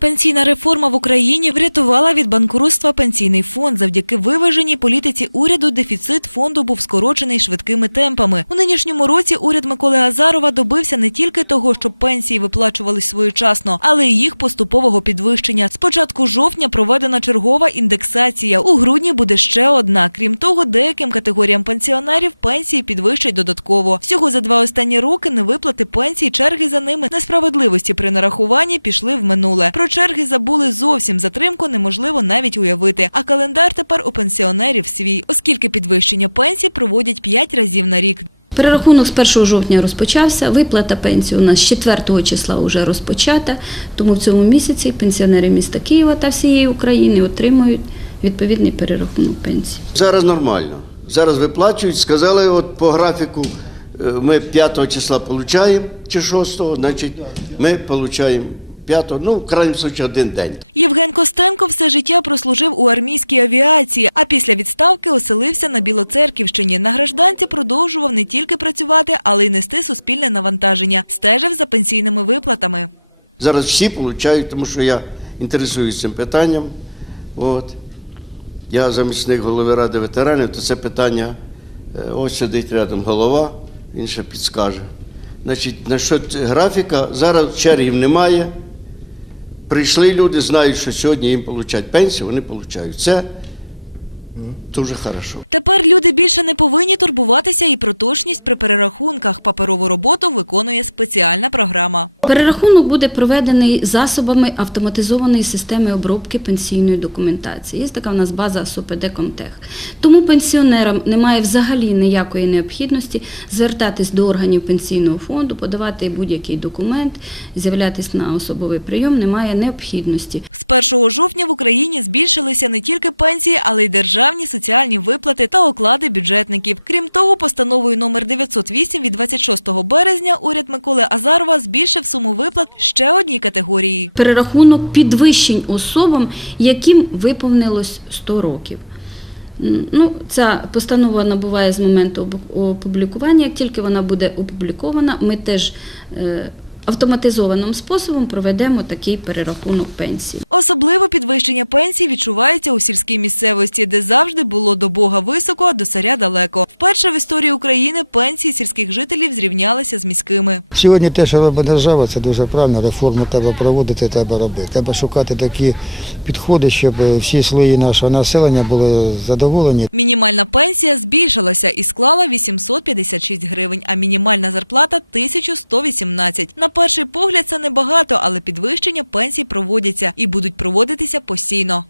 Пенсійна реформа в Україні врятувала від банкрутства пенсійний фонд. Завдяки виваженій політиці уряду дефіцит фонду був скорочений швидкими темпами. У нинішньому році уряд Миколи Азарова добився не тільки того, щоб пенсії виплачувались своєчасно, але й їх поступового підвищення. З початку жовтня проведена чергова індексація. У грудні буде ще одна. Крім того, деяким категоріям пенсіонерів пенсії підвищать додатково. Всього за два останні роки невиплати пенсій, черги за ними, несправедливості при нарахуванні пішли в минуле. Про черги забули зовсім. Затримку неможливо навіть уявити. А календар тепер у пенсіонерів свій, оскільки підвищення пенсій проводять 5 разів на рік. Перерахунок з 1 жовтня розпочався. Виплата пенсії у нас з 4 числа вже розпочата. Тому в цьому місяці пенсіонери міста Києва та всієї України отримують відповідний перерахунок пенсії. Зараз нормально. Зараз виплачують. Сказали, от по графіку е, ми 5 числа отримуємо чи 6, значить ми отримуємо 5, ну, в крайньому случаї один день. Євген Костенко все життя прослужив у армійській авіації, а після відставки оселився на Білоцерківщині. На гражданці продовжував не тільки працювати, але й нести суспільне навантаження. Стежив за пенсійними виплатами. Зараз всі отримують, тому що я інтересуюсь цим питанням. От. Я замісник голови ради ветеранів, то це питання, е, ось сидить рядом голова, він ще підскаже. Значить, насчет графіка, зараз чергів немає. Прийшли люди, знають, що сьогодні їм получать пенсію, вони получають. Це дуже хорошо. Тепер люди більше не повинні турбуватися і про точність при перерахунках. Паперову роботу виконує спеціальна програма. Перерахунок буде проведений засобами автоматизованої системи обробки пенсійної документації. Є така в нас база СОПД Комтех. Тому пенсіонерам немає взагалі ніякої необхідності звертатись до органів пенсійного фонду, подавати будь-який документ, з'являтись на особовий прийом немає необхідності. З 1 жовтня в Україні збільшилися не тільки пенсії, але й державні соціальні виплати та оклади бюджетників. Крім того, постановою номер 908 від 26 березня уряд Миколи Азарова збільшив суму виплат ще одній категорії. перерахунок підвищень особам, яким виповнилось 100 років. Ну, ця постанова набуває з моменту опублікування. Як тільки вона буде опублікована, ми теж е, автоматизованим способом проведемо такий перерахунок пенсії. Особливо підвищення пенсій відчувається у сільській місцевості, де завжди було до Бога високо, а до царя далеко. Вперше в історії України пенсії сільських жителів зрівнялися з міськими. Сьогодні те, що робить держава, це дуже правильно. Реформу треба проводити, треба робити. Треба шукати такі підходи, щоб всі слої нашого населення були задоволені. Мінімальна пенсія збільшилася і склала 856 гривень, а мінімальна зарплата 1118. На перший погляд це небагато, але підвищення пенсій проводяться і будуть проводитися постійно.